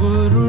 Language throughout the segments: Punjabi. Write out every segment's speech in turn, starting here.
गुरु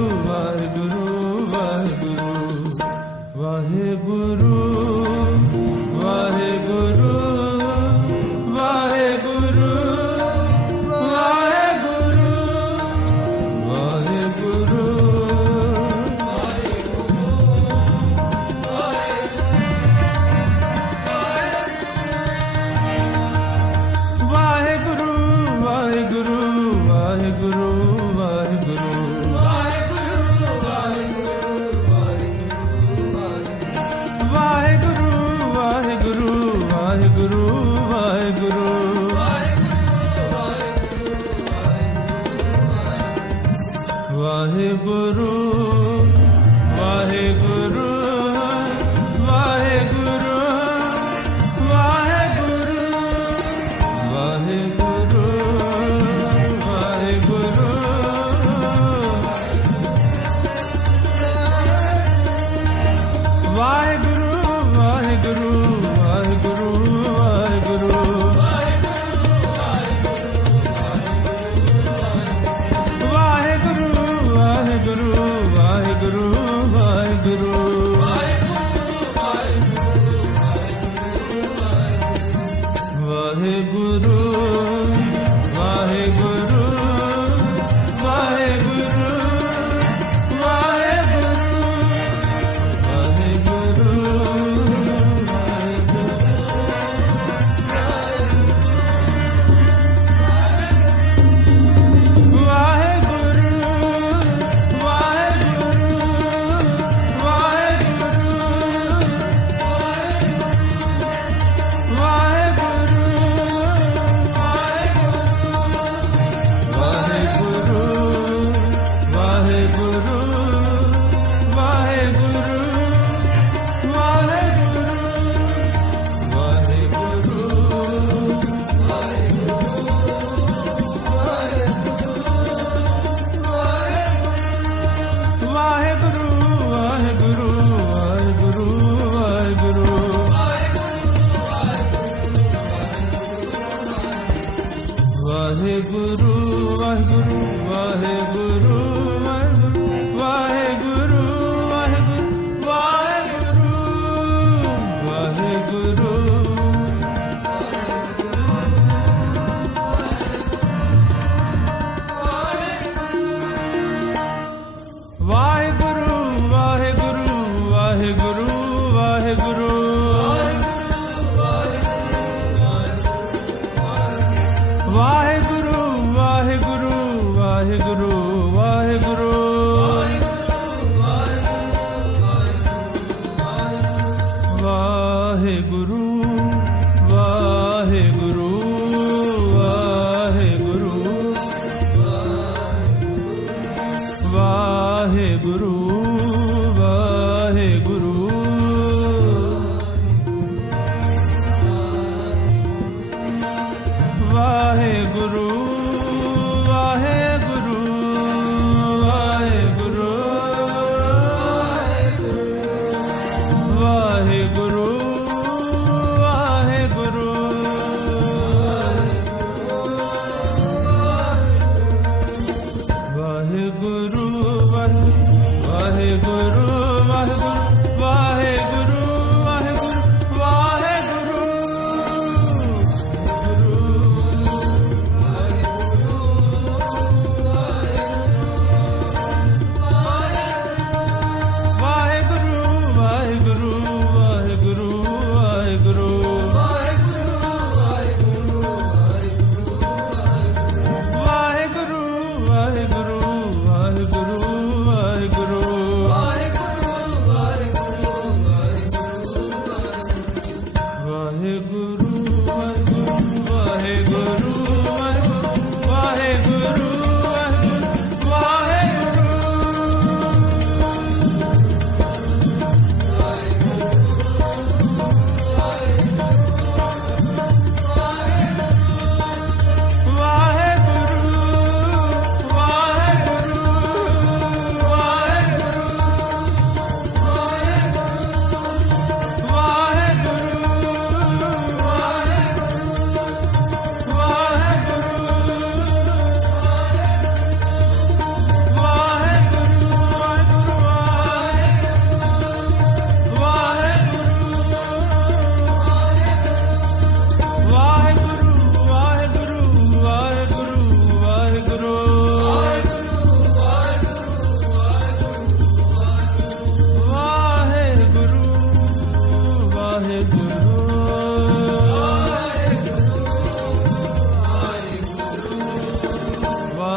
ਵਾਹਿਗੁਰੂ ਵਾਹਿਗੁਰੂ ਵਾਹਿਗੁਰੂ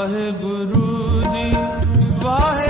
ਵਾਹਿਗੁਰੂ ਜੀ ਵਾਹਿ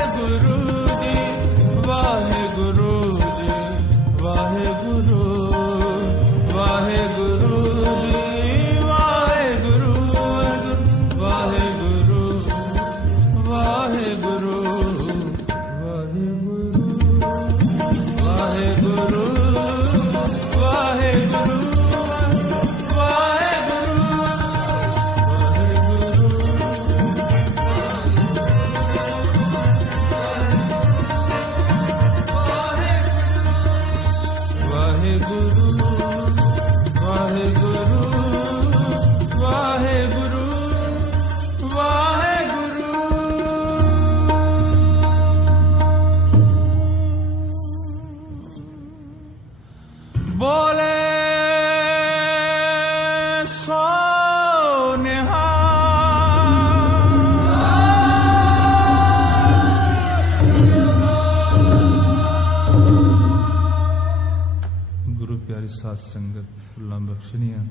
ਸੰਗਤ ਫੁੱਲਾਂ ਬਖਸ਼ਣੀਆਂ।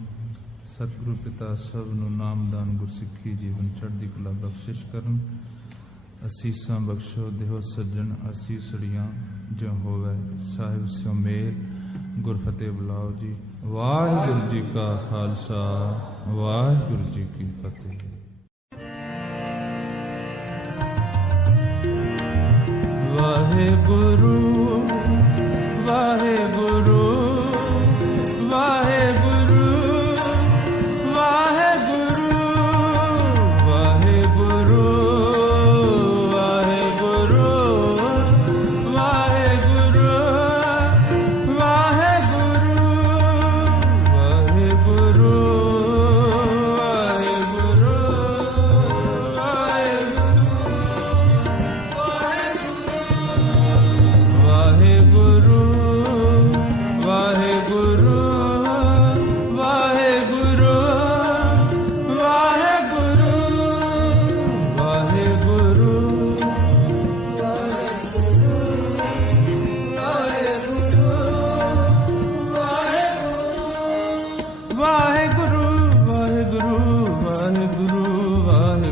ਸਤਿਗੁਰੂ ਪਿਤਾ ਸਭ ਨੂੰ ਨਾਮਦਾਨ ਗੁਰਸਿੱਖੀ ਜੀਵਨ ਚੜ੍ਹਦੀ ਕਲਾ ਬਖਸ਼ਿਸ਼ ਕਰਨ। ਅਸੀਸਾਂ ਬਖਸ਼ੋ, ਦੇਹੋ ਸੱਜਣ ਅਸੀਸੜੀਆਂ, ਜੋ ਹੋਵੇ ਸਾਹਿਬ ਸਿਓ ਮੇਲ ਗੁਰ ਫਤਿਹ ਬੁਲਾਓ ਜੀ। ਵਾਹਿਗੁਰੂ ਜੀ ਕਾ ਖਾਲਸਾ, ਵਾਹਿਗੁਰੂ ਜੀ ਕੀ ਫਤਿਹ। ਵਾਹਿਗੁਰੂ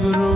guru.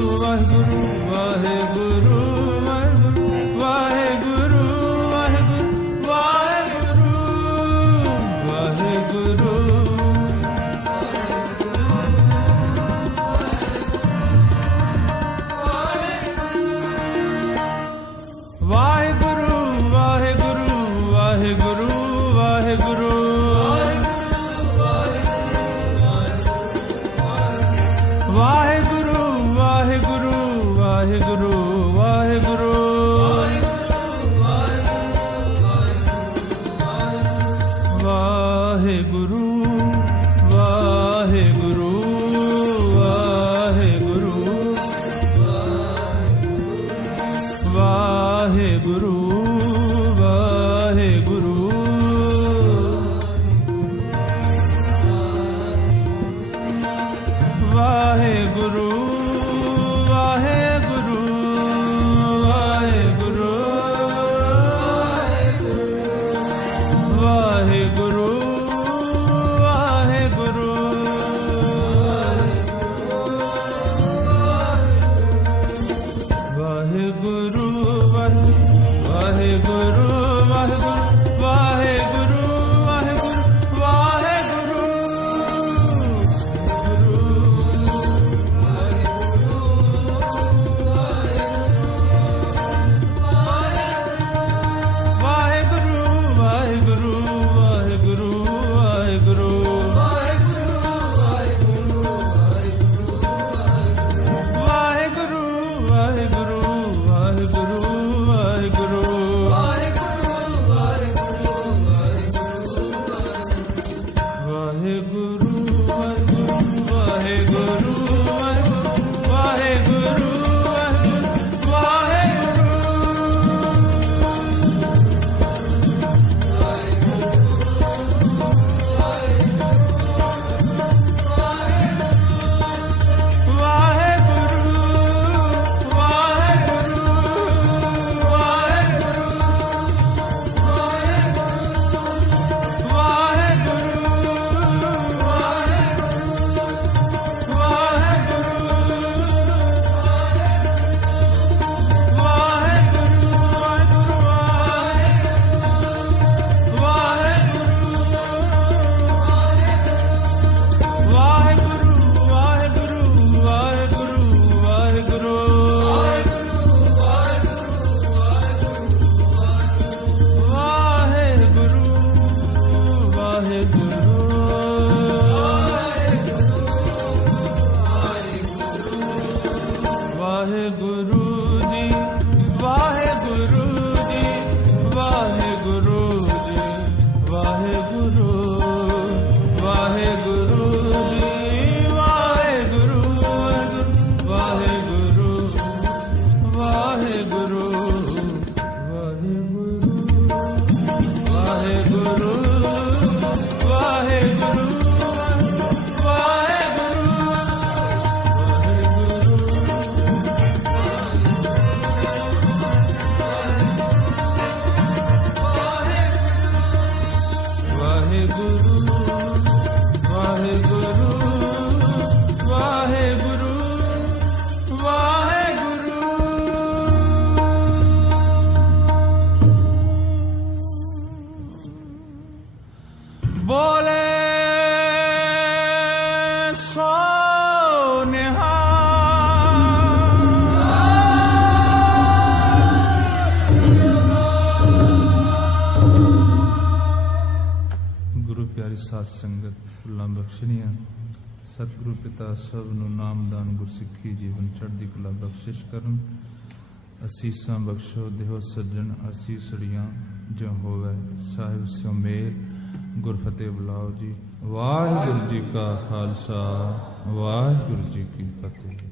ਵਾਹਿਗੁਰੂ ਵਾਹਿਗੁਰੂ ਵਾਹਿਗੁਰੂ ਵਾਹਿਗੁਰੂ ਜੀ ਵਾਹਿ ਬਖਸ਼ਣੀਆਂ ਸਤਿਗੁਰੂ ਪਿਤਾ ਸਭ ਨੂੰ ਨਾਮਦਾਨ ਗੁਰਸਿੱਖੀ ਜੀਵਨ ਚੜ੍ਹਦੀ ਕਲਾ ਬਖਸ਼ਿਸ਼ ਕਰਨ। ਅਸੀਸਾਂ ਬਖਸ਼ੋ, ਦੇਹੋ ਸੱਜਣ ਅਸੀਸੜੀਆਂ ਜੋ ਹੋਵੇ ਸਾਹਿਬ ਸਿਓ ਮੇਲ ਗੁਰ ਫਤਿਹ ਬੁਲਾਓ ਜੀ। ਵਾਹਿਗੁਰੂ ਜੀ ਕਾ ਖਾਲਸਾ, ਵਾਹਿਗੁਰੂ ਜੀ ਕੀ ਫਤਿਹ।